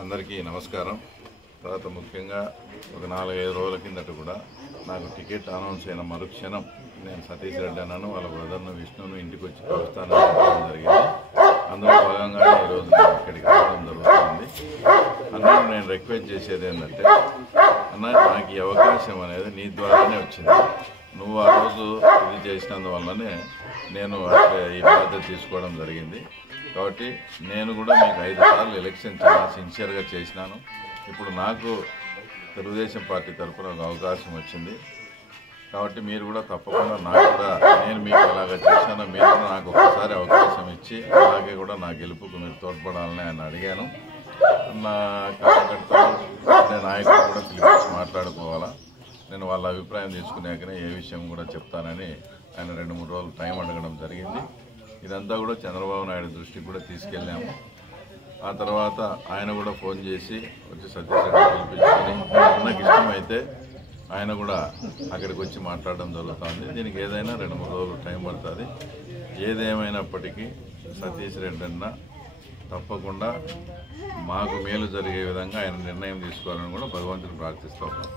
అందరికీ నమస్కారం. తర్వాత ముఖ్యంగా ఒక 4-5 రోజుల కిందట కూడా నాకు టికెట్ అనౌన్స్ అయిన మరుక్షణం నేను సతీష్ రెడ్డి అన్నాను వాళ్ళ బ్రదర్ను విష్ణును ఇంటికి వచ్చి కలుస్తానని చెప్పడం జరిగింది. అందులో భాగంగానే ఈరోజు నేను ఇక్కడికి రావడం జరుగుతుంది. అన్న నేను రిక్వెస్ట్ చేసేది ఏంటంటే, అన్న నాకు ఈ అవకాశం అనేది నీ ద్వారానే వచ్చింది. నువ్వు ఆ రోజు ఇది చేసినందువల్లనే నేను అట్లా ఈ బాధ్యత తీసుకోవడం జరిగింది. కాబట్టి నేను కూడా మీకు 5 సార్లు ఎలక్షన్ చాలా సిన్సియర్గా చేసినాను. ఇప్పుడు నాకు తెలుగుదేశం పార్టీ తరఫున ఒక అవకాశం వచ్చింది. కాబట్టి మీరు కూడా తప్పకుండా నాకు కూడా నేను మీకు ఎలాగ చేశానో మీరు కూడా నాకు ఒక్కసారి అవకాశం ఇచ్చి అలాగే కూడా నా గెలుపుకు మీరు తోడ్పడాలని ఆయన అడిగాను. నా కార్యకర్తలు నాయకులు కూడా పిలిపించి మాట్లాడుకోవాలా, నేను వాళ్ళ అభిప్రాయం తీసుకున్నాకనే ఏ విషయం కూడా చెప్తానని ఆయన 2-3 రోజులు టైం అడగడం జరిగింది. ఇదంతా కూడా చంద్రబాబు నాయుడు దృష్టికి కూడా తీసుకెళ్ళాము. ఆ తర్వాత ఆయన కూడా ఫోన్ చేసి వచ్చి సతీష్ రెడ్డి పిలిపించుకొని నాకు ఇష్టమైతే ఆయన కూడా అక్కడికి వచ్చి మాట్లాడడం జరుగుతుంది. దీనికి ఏదైనా 2-3 రోజులు టైం పడుతుంది. ఏదేమైనప్పటికీ సతీష్ రెడ్డి అన్న తప్పకుండా మాకు మేలు జరిగే విధంగా ఆయన నిర్ణయం తీసుకోవాలని కూడా భగవంతుని ప్రార్థిస్తూ ఉన్నాం.